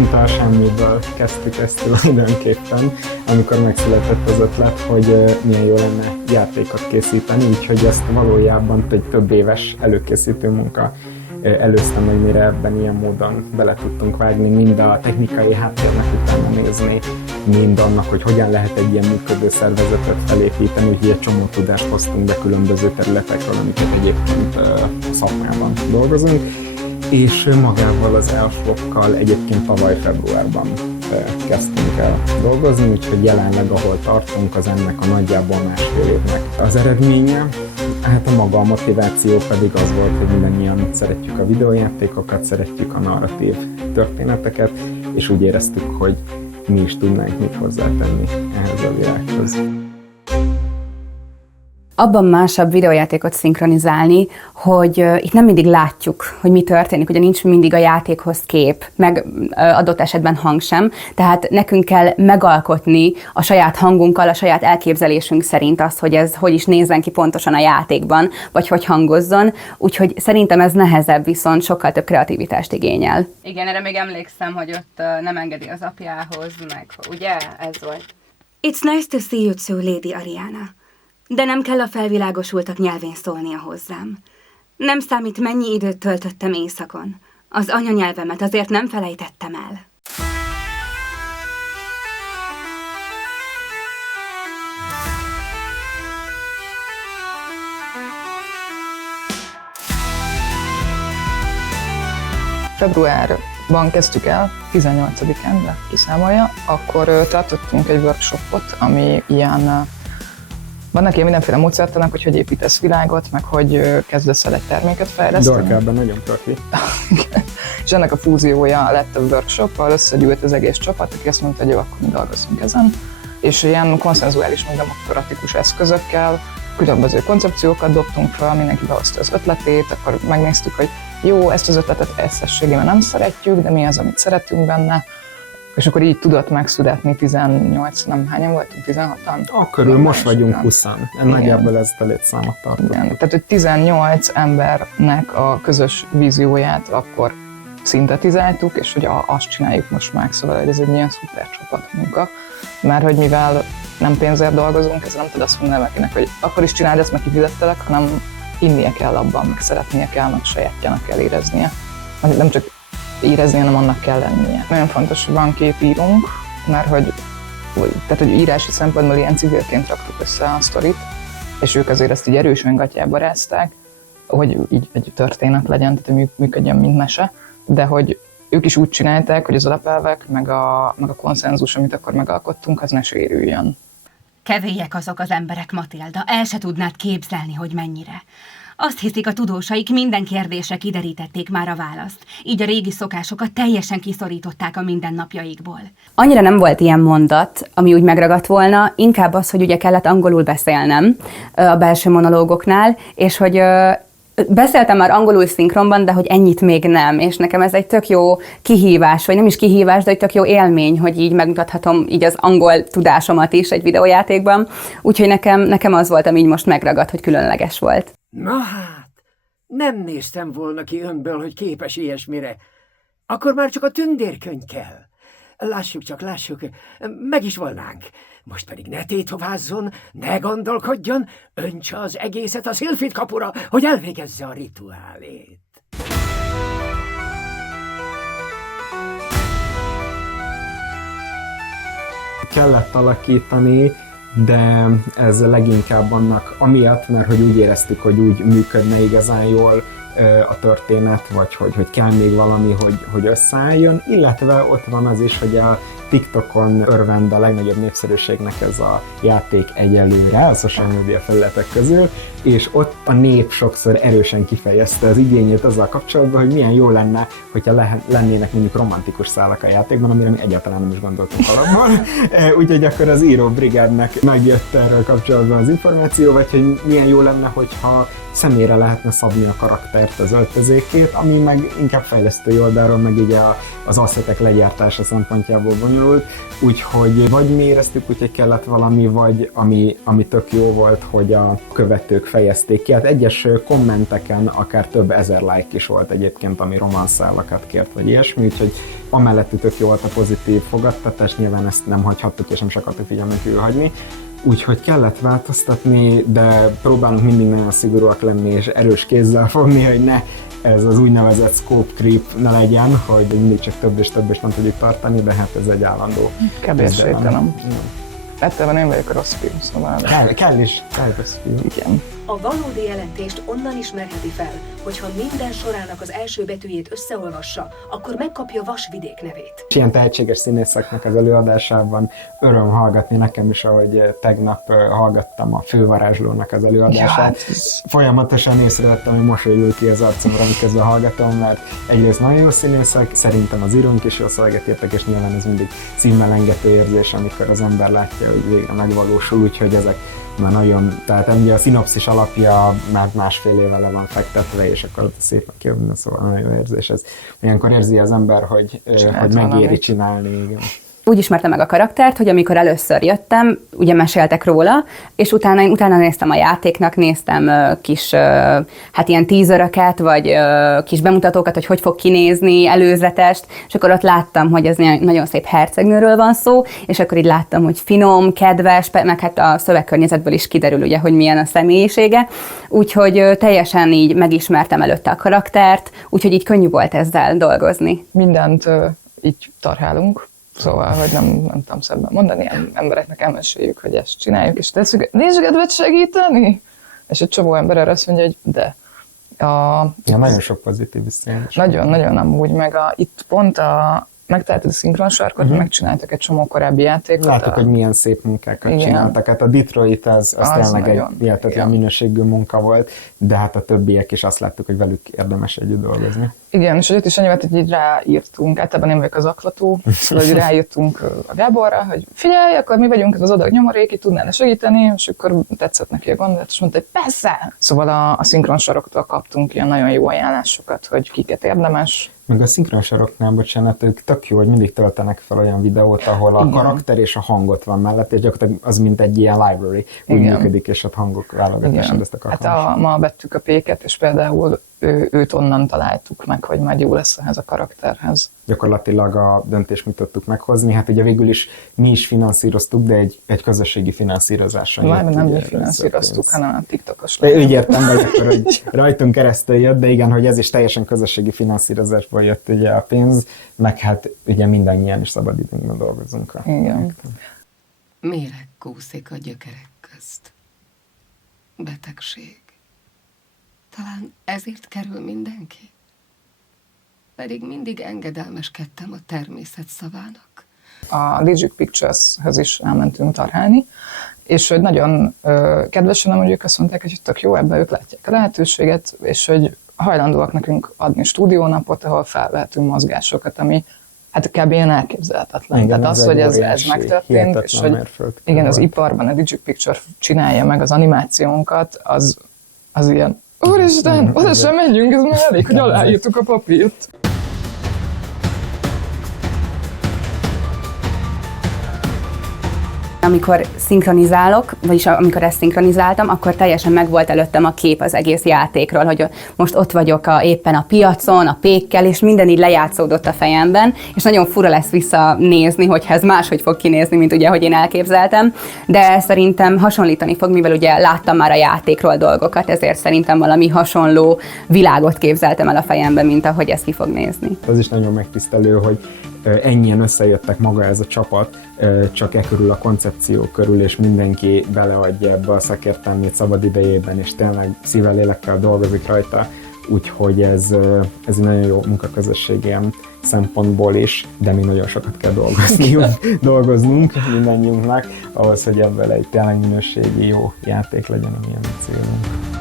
szinte a semmiből kezdtük ezt tulajdonképpen, amikor megszületett az ötlet, hogy milyen jó lenne játékot készíteni, úgyhogy ezt valójában egy több éves előkészítő munka előztem, hogy mire ebben ilyen módon bele tudtunk vágni, mind a technikai háttérnek utána nézni, mind annak, hogy hogyan lehet egy ilyen működő szervezetet felépíteni, úgyhogy egy csomó tudást hoztunk be különböző területekről, amiket egyébként a szakmában dolgozunk, és magával az Elflokkal egyébként tavaly februárban kezdtünk el dolgozni, úgyhogy jelenleg ahol tartunk, az ennek a nagyjából másfél évnek az eredménye. Hát a maga a motiváció pedig az volt, hogy mindannyian szeretjük a videójátékokat, szeretjük a narratív történeteket, és úgy éreztük, hogy mi is tudnánk mit hozzátenni ehhez a világhoz. Abban másabb videójátékot szinkronizálni, hogy itt nem mindig látjuk, hogy mi történik, ugye nincs mindig a játékhoz kép, meg adott esetben hang sem, tehát nekünk kell megalkotni a saját hangunkkal, a saját elképzelésünk szerint azt, hogy ez hogy is nézzen ki pontosan a játékban, vagy hogy hangozzon, úgyhogy szerintem ez nehezebb, viszont sokkal több kreativitást igényel. Igen, erre még emlékszem, hogy ott nem engedi az apjához, meg ugye ez volt. It's nice to see you too, Lady Ariana. De nem kell a felvilágosultak nyelvén szólnia hozzám. Nem számít, mennyi időt töltöttem éjszakon. Az anyanyelvemet azért nem felejtettem el. Februárban kezdtük el, 18-án, de kiszámolja, akkor tartottunk egy workshopot, ami ilyen vannak ilyen mindenféle módszertanak, hogy építesz világot, meg hogy kezdesz el egy terméket fejleszteni. Dorkában nagyon profi. És ennek a fúziója lett a workshop, ahol összegyűlt az egész csapat, aki azt mondta, hogy jó, akkor mi dolgozzunk ezen. És ilyen konszenzuális, meg demokratikus eszközökkel különböző koncepciókat dobtunk fel, mindenki behozta az ötletét, akkor megnéztük, hogy jó, ezt az ötletet összességében nem szeretjük, de mi az, amit szeretünk benne. És akkor így tudott megszületni 18, nem hányan voltunk, 16-an? Körül most vagyunk 20-an. Nagyjából ezt a létszámot tartunk. Tehát, hogy 18 embernek a közös vízióját akkor szintetizáltuk, és hogy azt csináljuk most meg, szóval hogy ez egy ilyen szuper csapatmunka. Mert hogy mivel nem pénzért dolgozunk, ezzel nem tud azt mondani valakinek, hogy akkor is csináld ezt, meg kifizettelek, hanem hinnie kell abban, meg szeretnie kell, meg sajátjának kell éreznie. Nem csak érezni, hanem annak kell lennie. Nagyon fontos, hogy van két írunk, mert hogy írási szempontból ilyen civilként raktuk össze a sztorit, és ők azért ezt így erősen gatyába rázták, hogy így egy történet legyen, tehát hogy működjön, mint mese, de hogy ők is úgy csinálták, hogy az alapelvek, meg a konszenzus, amit akkor megalkottunk, az ne sérüljön. Kevélyek azok az emberek, Matilda, el se tudnád képzelni, hogy mennyire. Azt hiszik a tudósaik, minden kérdésre kiderítették már a választ. Így a régi szokásokat teljesen kiszorították a mindennapjaikból. Annyira nem volt ilyen mondat, ami úgy megragadt volna, inkább az, hogy ugye kellett angolul beszélnem a belső monológoknál, és hogy beszéltem már angolul szinkronban, de hogy ennyit még nem, és nekem ez egy tök jó kihívás, vagy nem is kihívás, de egy tök jó élmény, hogy így megmutathatom így az angol tudásomat is egy videójátékban, úgyhogy nekem az volt, ami így most megragadt, hogy különleges volt. Na hát, nem néztem volna ki önből, hogy képes ilyesmire. Akkor már csak a tündérkönyv kell. Lássuk, meg is volnánk. Most pedig ne tétovázzon, ne gondolkodjon, öntse az egészet a Szilfid kapura, hogy elvégezze a rituálét. Kellett alakítani, de ez leginkább annak amiatt, mert hogy úgy éreztük, hogy úgy működne igazán jól a történet, vagy hogy kell még valami, hogy összeálljon, illetve ott van az is, hogy a TikTokon örvend a legnagyobb népszerűségnek ez a játék egyelőre a social media felületek közül, és ott a nép sokszor erősen kifejezte az igényét azzal kapcsolatban, hogy milyen jó lenne, hogyha lennének mondjuk romantikus szálak a játékban, amire mi egyáltalán nem is gondoltunk alapból. Úgyhogy akkor az íróbrigádnak megjött erről kapcsolatban az információ, vagy hogy milyen jó lenne, hogyha személyre lehetne szabni a karaktert, az öltözékét, ami meg inkább fejlesztői oldalról, meg így az asszetek legyártása szempontjából bonyolult. bonyolult, úgyhogy vagy mi éreztük úgy, hogy kellett valami, vagy ami tök jó volt, hogy a követők fejezték ki. Hát egyes kommenteken akár több ezer like is volt egyébként, ami romanszálakat kért, vagy ilyesmi, úgyhogy amellett tök jó volt a pozitív fogadtatás, nyilván ezt nem hagyhattuk, és nem is akartuk figyelmen kívül hagyni. Úgyhogy kellett változtatni, de próbálunk mindig nagyon szigorúak lenni, és erős kézzel fogni, hogy ne ez az úgynevezett scope creep ne legyen, hogy mindig csak több és nem tudjuk tartani, de hát ez egy állandó. Kevéssé-nem. Ettől én vagyok a rossz fiú, szóval... Kell rossz fiú. Igen. A valódi jelentést onnan ismerheti fel, hogyha minden sorának az első betűjét összeolvassa, akkor megkapja Vasvidék nevét. És ilyen tehetséges színészeknek az előadásában öröm hallgatni nekem is, ahogy tegnap hallgattam a Fővarázslónak az előadását. Ja, folyamatosan észrevettem, hogy mosolyul ki az arcomra, amiközben hallgatom, mert egyrészt nagyon jó színészek, szerintem az írónk is jól szolgáltatják, és nyilván ez mindig szívmelengető érzés, amikor az ember látja, hogy végre megvalósul, úgyhogy ezek már nagyon, tehát ugye a szinopszis alapja már másfél éve le van fektetve, és akkor ott szépen kijövne, szóval nagyon jó érzés ez. Ilyenkor érzi az ember, hogy megéri csinálni. Igen. Úgy ismertem meg a karaktert, hogy amikor először jöttem, ugye meséltek róla, és utána néztem a játéknak, néztem kis, hát ilyen teaseröket, vagy kis bemutatókat, hogy fog kinézni, előzetest, és akkor ott láttam, hogy ez nagyon szép hercegnőről van szó, és akkor így láttam, hogy finom, kedves, meg hát a szövegkörnyezetből is kiderül, ugye, hogy milyen a személyisége, úgyhogy teljesen így megismertem előtte a karaktert, úgyhogy így könnyű volt ezzel dolgozni. Mindent így tarhálunk. Szóval, hogy nem tudom szebben mondani, ilyen embereknek elmeséljük, hogy ezt csináljuk, és tesszük, nincs kedved segíteni? És egy csomó ember erre azt mondja, hogy de. Nagyon sok pozitív visszajelzés. Nagyon amúgy, meg itt pont megtaláltad a szinkronsarkot, megcsináltak egy csomó korábbi játékot. Láttuk, hogy milyen szép munkákat csináltak. Hát a Detroit az tényleg egy hihetetlen minőségű munka volt, de hát a többiek is azt láttuk, hogy velük érdemes együtt dolgozni. Igen, és ott is annyival, hogy így ráírtunk, általában én vagyok az aklató, szóval hogy ráírtunk a Gáborra, hogy figyelj, akkor mi vagyunk ez az adag nyomorék, itt tudnál segíteni, és akkor tetszett neki a gondolat, és mondta, hogy persze! Szóval a szinkronsoroktól kaptunk ilyen nagyon jó ajánlásokat, hogy kiket érdemes. Meg a szinkronsaroknál, bocsánat, ők tök jó, hogy mindig töltenek fel olyan videót, ahol a karakter és a hangot van mellett, és gyakorlatilag az mint egy ilyen library, úgy működik, és ott hangok válogatásod ezt akartam. Hát ma vettük a péket, és például őt onnan találtuk meg, hogy majd jó lesz ehhez a karakterhez. Gyakorlatilag a döntést mit tudtuk meghozni. Hát ugye végül is mi is finanszíroztuk, de egy közösségi finanszírozáson jött. Nem mi finanszíroztuk, hanem a TikTokos. Úgy értem, vagy akkor, hogy rajtunk keresztül jött, de igen, hogy ez is teljesen közösségi finanszírozásból jött ugye a pénz, meg hát ugye mindannyian is szabadidőnkben dolgozunk. Igen. Méreg kúszik a gyökerek közt. Betegség. Talán ezért kerül mindenki? Pedig mindig engedelmeskedtem a természet szavának. A Digic Pictures-höz is elmentünk tarhálni, és hogy nagyon kedvesen, hogy ők azt mondták, hogy tök jó, ebben ők látják a lehetőséget, és hogy hajlandóak nekünk adni stúdiónapot, ahol felvehetünk mozgásokat, ami hát kb. Ilyen elképzelhetetlen. Igen, tehát az, hogy ez megtörtént, és hogy igen, az iparban a Digic Picture csinálja meg az animációnkat, az ilyen, úristen, oda sem menjünk, ez már elég, hogy aláírtuk a papírt. Amikor szinkronizálok, vagyis amikor ezt szinkronizáltam, akkor teljesen megvolt előttem a kép az egész játékról, hogy most ott vagyok éppen a piacon, a pékkel, és minden így lejátszódott a fejemben, és nagyon fura lesz visszanézni, hogyha ez máshogy fog kinézni, mint ugye, hogy én elképzeltem, de szerintem hasonlítani fog, mivel ugye láttam már a játékról dolgokat, ezért szerintem valami hasonló világot képzeltem el a fejemben, mint ahogy ez ki fog nézni. Az is nagyon megtisztelő, hogy ennyien összejöttek maga ez a csapat, csak körül a koncepció körül, és mindenki beleadja ebbe a szakértelmét szabad idejében, és tényleg szívvel, lélekkel dolgozik rajta, úgyhogy ez egy nagyon jó munkaközösség ilyen szempontból is, de mi nagyon sokat kell dolgoznunk mindannyiunknak, ahhoz, hogy ebből egy tényleg minőségi jó játék legyen, amilyen a célunk.